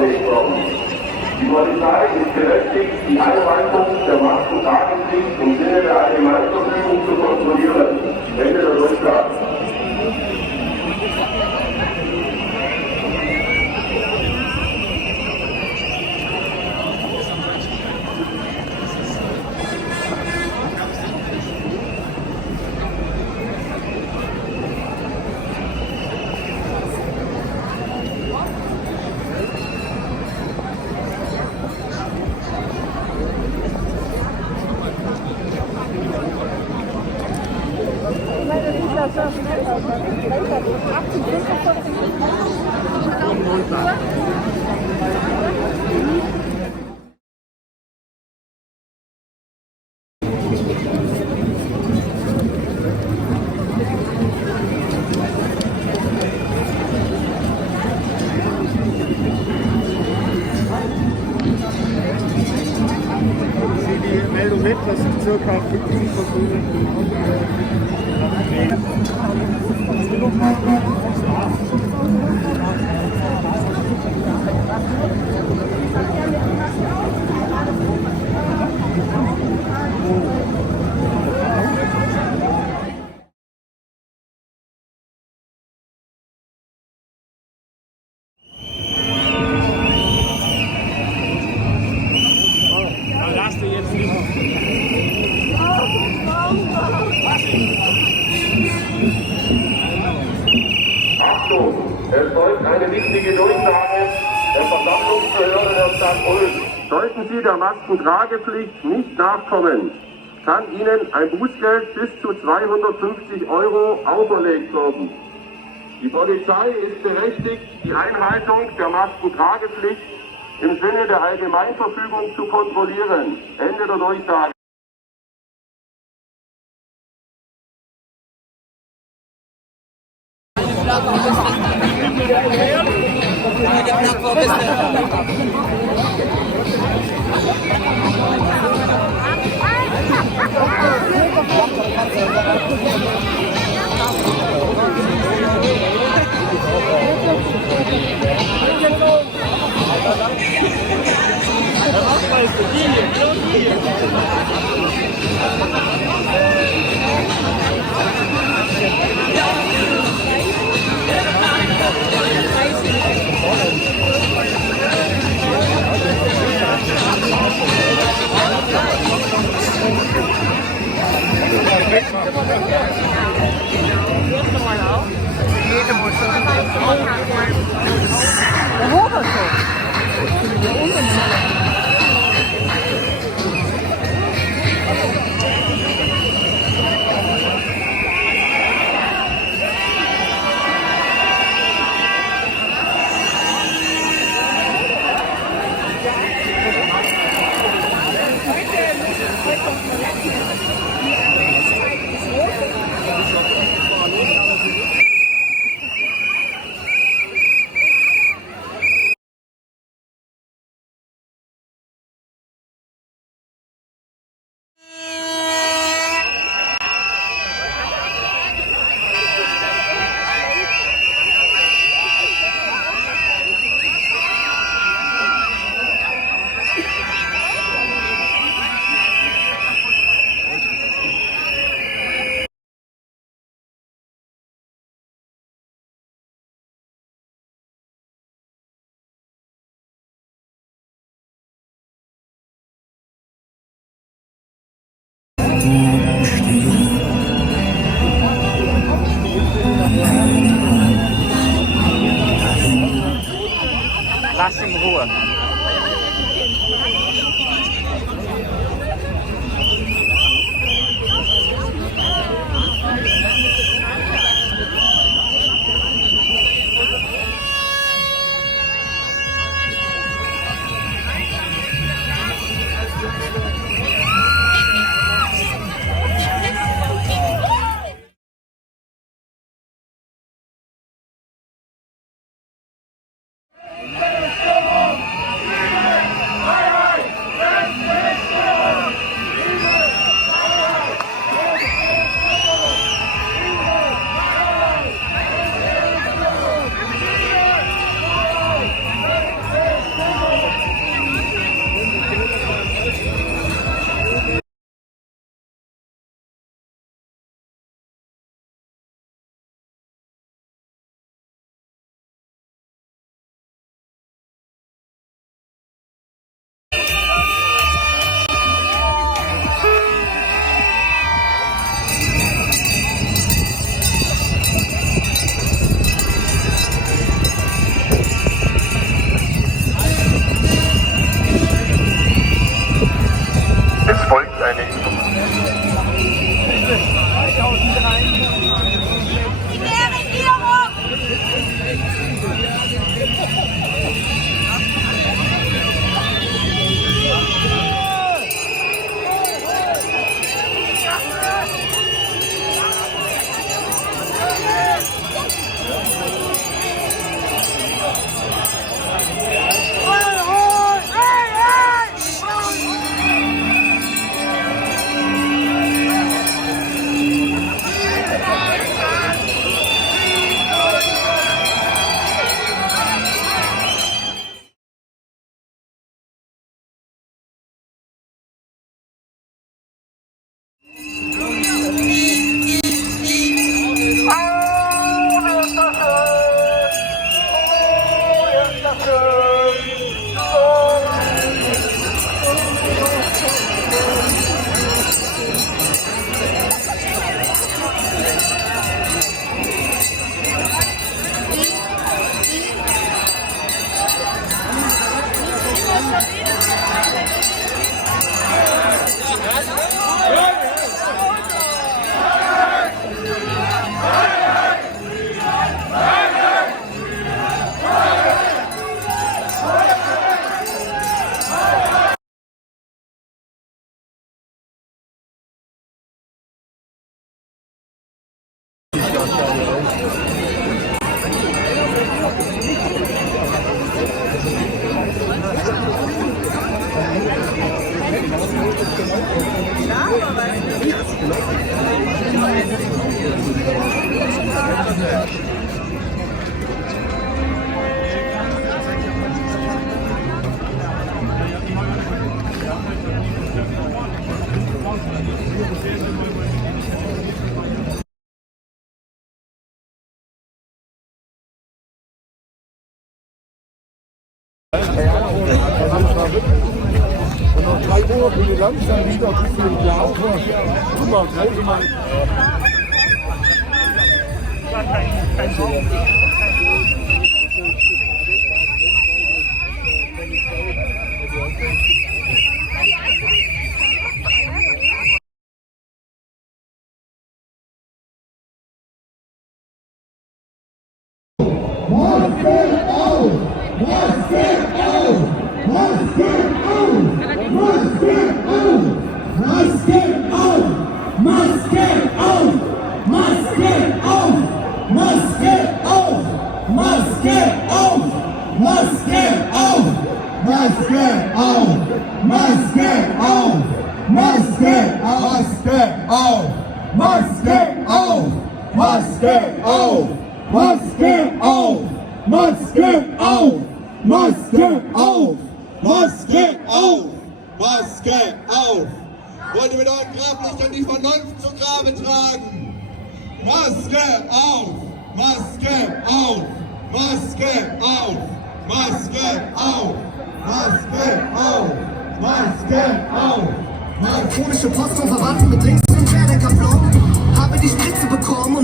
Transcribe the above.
auferlegt worden. Die Polizei ist berechtigt, die Einhaltung der Maskentragepflicht im Sinne der Allgemeinverfügung zu kontrollieren. Ende der Durchsage. Das sind circa 50 Personen. Es folgt eine wichtige Durchsage der Versammlungsbehörde der Stadt Ulm. Sollten Sie der Maskentragepflicht nicht nachkommen, kann Ihnen ein Bußgeld bis zu 250 € auferlegt werden. Die Polizei ist berechtigt, die Einhaltung der Maskentragepflicht im Sinne der Allgemeinverfügung zu kontrollieren. Ende der Durchsage. Lass in Ruhe. Und um 3 Uhr bin ich langsam wieder ein bisschen laufen. Tu mal, draußen mal. Wollt ihr mit euren Grablichtern die Vernunft zu Grabe tragen? Maske auf! Maske auf! Maske auf! Maske auf! Maske auf! Maske auf! Elektronische Post von Verwandten mit Drinks und Pferdekampflon. Habe die Spritze bekommen